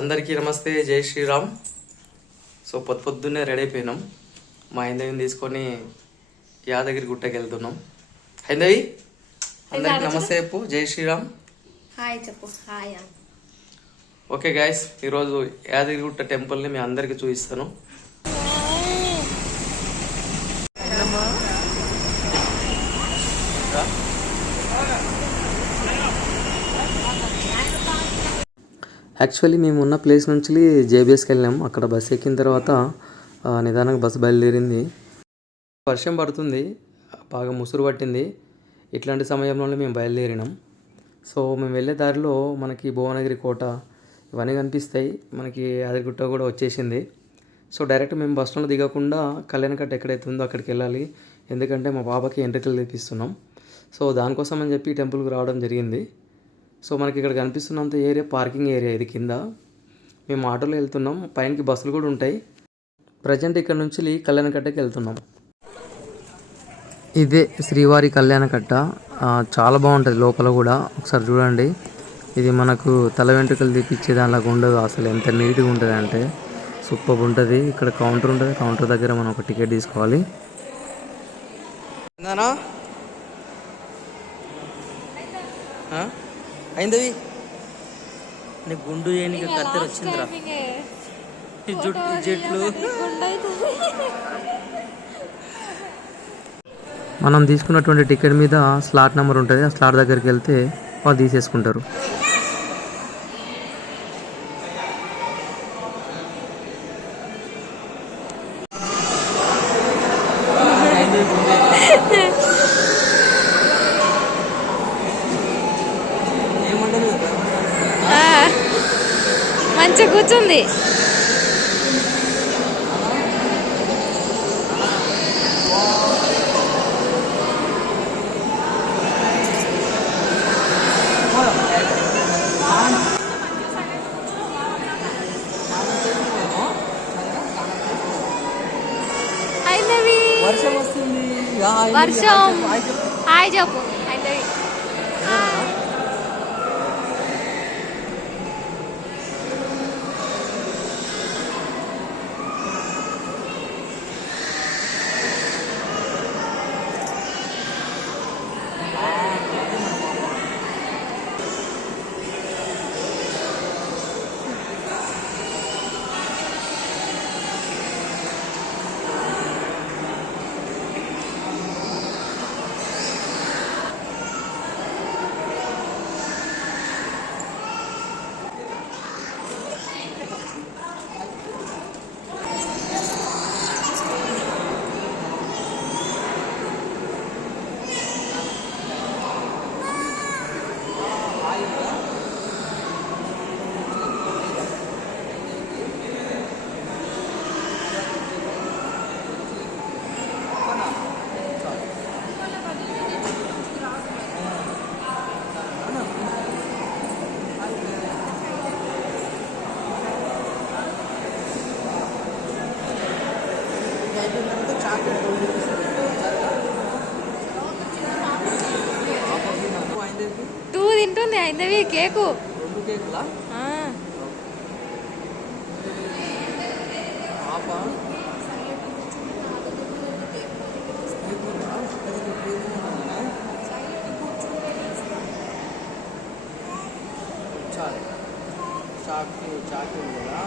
అందరికీ నమస్తే, జై శ్రీరామ్. సో పొద్దున్నే రెడీ అయిపోయినాం. మా హైందవిని తీసుకొని యాదగిరి గుట్టకి వెళ్తున్నాం. హైందవి, అందరికి నమస్తే చెప్పు. జై శ్రీరామ్. హాయ్ చెప్పు. హాయ్. ఓకే గైస్, ఈరోజు యాదగిరి గుట్ట టెంపుల్ని మీ అందరికి చూపిస్తాను. యాక్చువల్లీ మేము ఉన్న ప్లేస్ నుంచి జేబీఎస్కి వెళ్ళాం. అక్కడ బస్సు ఎక్కిన తర్వాత నిదానంగా బస్సు బయలుదేరింది. వర్షం పడుతుంది, బాగా ముసురు పట్టింది. ఇట్లాంటి సమయంలోనే మేము బయలుదేరినాం. సో మేము వెళ్ళే దారిలో మనకి భువనగిరి కోట ఇవన్నీ కనిపిస్తాయి. మనకి యాదగిరిగుట్ట కూడా వచ్చేసింది. సో డైరెక్ట్ మేము బస్ స్టాండ్లో దిగకుండా కళ్యాణకట్ట ఎక్కడైతే ఉందో అక్కడికి వెళ్ళాలి. ఎందుకంటే మా బాబాకి ఎంట్రికలు తెప్పిస్తున్నాం. సో దానికోసం అని చెప్పి టెంపుల్కి రావడం జరిగింది. సో మనకి ఇక్కడ కనిపిస్తున్నంత ఏరియా పార్కింగ్ ఏరియా. ఇది కింద మేము ఆటోలో వెళ్తున్నాం. పైనకి బస్సులు కూడా ఉంటాయి. ప్రజెంట్ ఇక్కడ నుంచి కళ్యాణకట్టకి వెళ్తున్నాం. ఇదే శ్రీవారి కళ్యాణకట్ట. చాలా బాగుంటుంది లోపల కూడా. ఒకసారి చూడండి. ఇది మనకు తల వెంట్రుకలు తీపిచ్చే దానిలాగా ఉండదు. అసలు ఎంత నీట్గా ఉంటుంది అంటే సూపర్ ఉంటుంది. ఇక్కడ కౌంటర్ ఉంటుంది. కౌంటర్ దగ్గర మనం ఒక టికెట్ తీసుకోవాలి. అయిందవి నీ గుండు చేయడానికి కత్తెర వచ్చిందిరా. జట్లు మనం తీసుకున్నటువంటి టికెట్ మీద స్లాట్ నెంబర్ ఉంటుంది. ఆ స్లాట్ దగ్గరికి వెళ్తే వాళ్ళు తీసేసుకుంటారు. మంచిగా కూర్చుంది. వర్షం వస్తుంది. వర్షం. హాయ్ చెప్పు. టూ తింటుంది అయిందవి కేకు. రెండు కేకులా? చాకు కదా.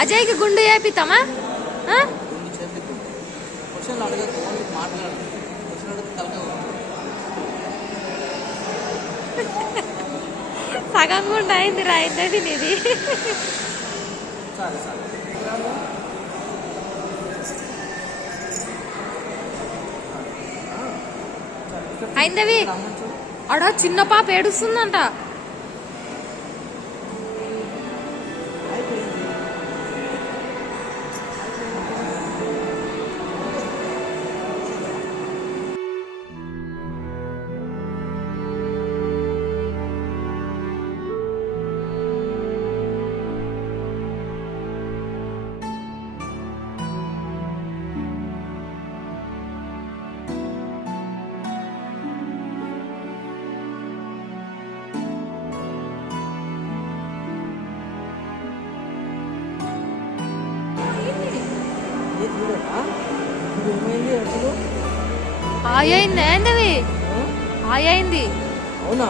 అజయ్కి గుండు చేపిస్తామా? క్వశ్చన్లు అడగదు, మాట్లాడదు. క్వశ్చన్ అడిగితే తలకాయ సగం గుండు అయింది రా అయింది నీది. సరే సరే. అయిందవి అడ చిన్న పాప ఏడుస్తుందంట. ఏమైంది అసలు? అయింది అయింది అయింది. అవునా?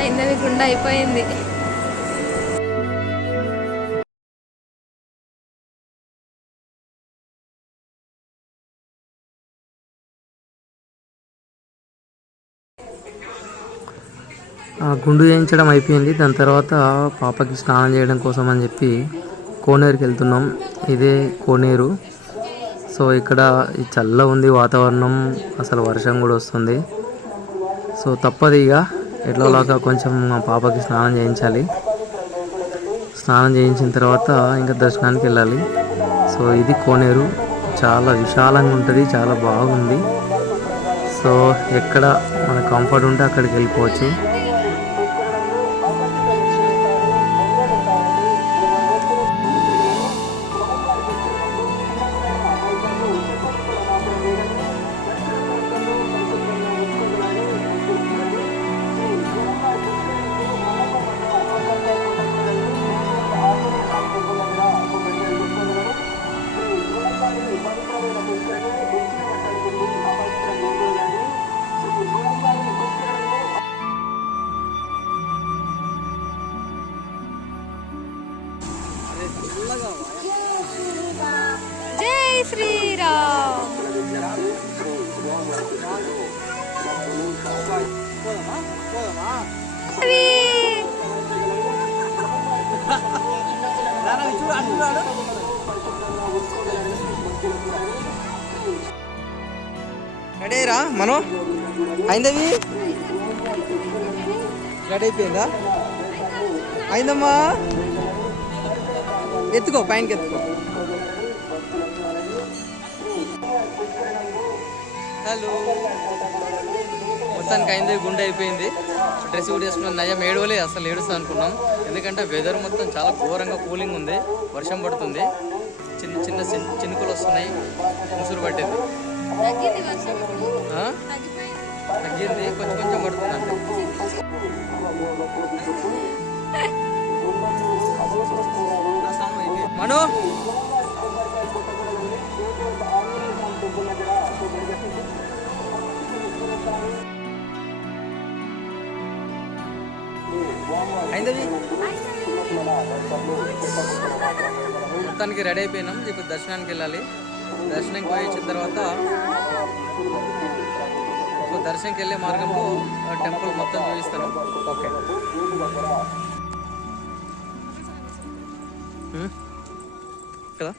అయింది గుండె అయిపోయింది. గుండు చేయించడం అయిపోయింది. దాని తర్వాత పాపకి స్నానం చేయడం కోసం అని చెప్పి కోనేరుకి వెళ్తున్నాం. ఇదే కోనేరు. సో ఇక్కడ ఈ చల్ల ఉంది వాతావరణం, అసలు వర్షం కూడా వస్తుంది. సో తప్పదు ఇక ఎట్లాగా కొంచెం మా పాపకి స్నానం చేయించాలి. స్నానం చేయించిన తర్వాత ఇంకా దర్శనానికి వెళ్ళాలి. సో ఇది కోనేరు, చాలా విశాలంగా ఉంటుంది, చాలా బాగుంది. సో ఎక్కడ మన కంఫర్ట్ ఉంటే అక్కడికి వెళ్ళిపోవచ్చు. జై శ్రీరామ్. రెడీరా మనం? అయిందవి రెడీ అయిపోయిందా? అయిందమ్మా, ఎత్తుకో, పైనకి ఎత్తుకో. హలో, మొత్తానికి అయింది, గుండె అయిపోయింది. డ్రెస్ కూడా వేసుకున్నాం. నయం ఏడవలే, అసలు ఏడుస్తా అనుకున్నాం. ఎందుకంటే వెదర్ మొత్తం చాలా ఘోరంగా కూలింగ్ ఉంది, వర్షం పడుతుంది, చిన్న చిన్న చినుకులు వస్తున్నాయి, ముసురు పట్టింది. తగ్గింది, కొంచెం కొంచెం పడుతుంది అంటే. మను అయిందవి మొత్తానికి రెడీ అయిపోయినాం. ఇప్పుడు దర్శనానికి వెళ్ళాలి. దర్శనానికి పోయి వచ్చిన తర్వాత దర్శనంకి వెళ్ళే మార్గంలో టెంపుల్ మొత్తం చూపిస్తాను. ఓకే కదా?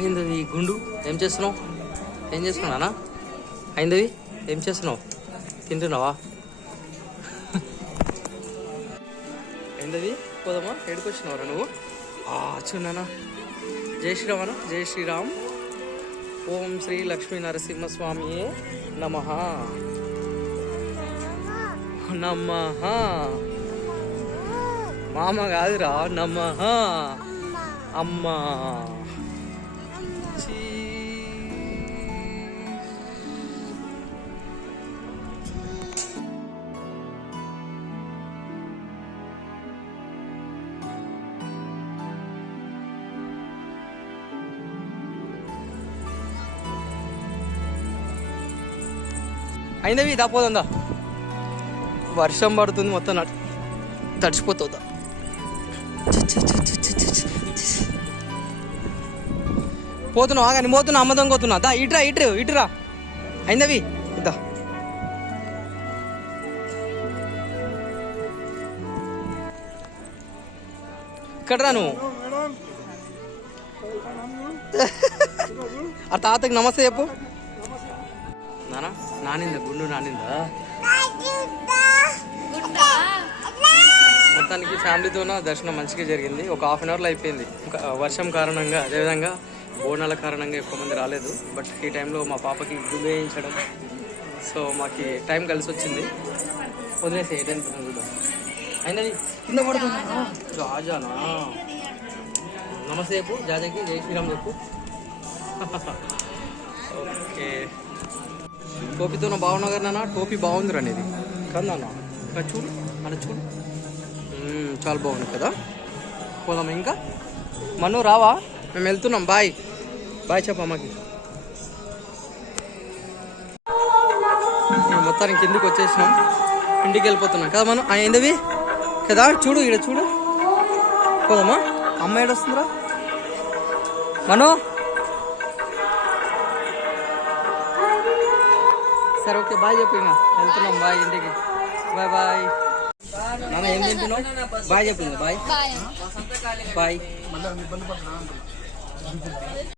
అయిందవి గుండు, ఏం చేస్తున్నావు? ఏం చేస్తున్నానా? అయిందవి ఏం చేస్తున్నావు? తింటున్నావా? ఏంటది పోదామా? ఏడుకు వచ్చినావురా నువ్వు? చూడనా. జై శ్రీరామ్ అన్న. జై శ్రీరామ్. ఓం శ్రీ లక్ష్మీ నరసింహస్వామియే నమః. నమః. మామ కాదురా, నమః. అమ్మా. అయిందవి దాపోదా. వర్షం పడుతుంది, మొత్తం తడిచిపోతుందా. పోతున్నావా? కానీ పోతున్నా, అమ్మదం పోతున్నా. దా ఇటురా. అయిందవి ఇద్దా. ఇక్కడ రా నువ్వు. ఆ తాతకి నమస్తే చెప్పు. నానిందా గుండు? నానిందా? మొత్తానికి ఫ్యామిలీతో దర్శనం మంచిగా జరిగింది. ఒక హాఫ్ అన్ అవర్లో అయిపోయింది. వర్షం కారణంగా, అదేవిధంగా బోనాల కారణంగా ఎక్కువ మంది రాలేదు. బట్ ఈ టైంలో మా పాపకి గుండు వేయించడం, సో మాకు టైం కలిసి వచ్చింది. వదిలేసి ఏ టైం చూద్దాం. అయినది కింద పడుతుంది. రాజానా? నమస్తే చెప్పు జాజాకి. జై శ్రీరామ్ చెప్పు. ఓకే. టోపీతో బాగున్నా నాన్న. టోపీ బాగుంది రండి. ఇది కదా నాన్న? చూడు అలా చూడు. చాలా బాగుంది కదా. పోదాం ఇంకా. మను రావా? మేము వెళ్తున్నాం. బాయ్ చెప్ప అమ్మకి. మొత్తానికి కిందికి వచ్చేసినాం. ఇంటికి వెళ్ళిపోతున్నాం కదా మనం. ఏందవి కదా? చూడు ఇక్కడ చూడు. పోదామా? అమ్మ ఏడొస్తుందిరా మను. సరే ఓకే బాయ్ చెప్పు. ఇంకా వెళ్తున్నాం. బాయ్ ఇంటికి. బాయ్. నాన్న ఏం తింటున్నావు? బాయ్ చెప్పింది. బాయ్.